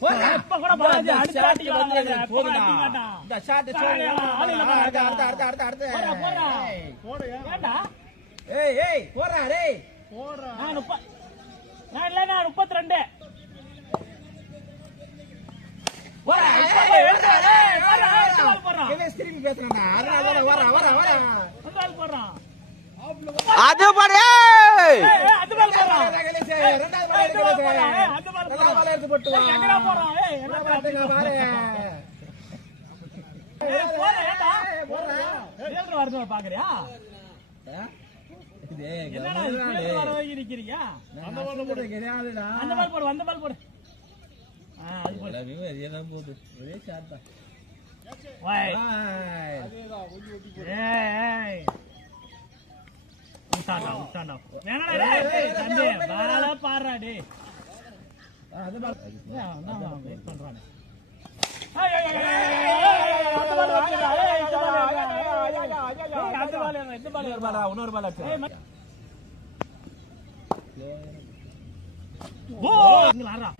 இப்ப கூட பாலாஜி அடுத்த ஆட்டிக்கு வந்து போடுடா. இந்த ஷாட் சோனி அடுத்து ஏண்டா ஏய் போறா டேய் போறா. நான் இல்ல நான் 32 போறா. எடுடா டேய் போறா போறா. கேவே ஸ்கிரீன் பேசுறடா. அதனால வர பால் போறான். அது பாரு அது பால் போறான். ரெண்டாவது பால் எடுக்கல. அது பால் எடுத்து போட்டு வா. எங்கடா போறான்? என்ன பாத்துங்க பாரு. போறா ஏண்டா போறா. ஏல்ற வரது பாக்குறியா? டேய் என்னடா ஏல்ற வர வைக்கிறீங்க? அந்த பால் போடு. அந்த பால் போடு. அந்த பால் போடு. அது போல எல்லாம் போடு. ஒரே ஷாட் தான். வாய் அதேதான் ஒண்ணு ஒட்டி. ஏய் உட்டாடா என்னடா டேய் தம்பி பால பாறா டேய். அது பால் நான் வெயிட் பண்றானே. அந்த பால் வைக்கடா. இந்த பால் இன்னொரு பால் அடிச்சு. ஓ இங்க ஆறா.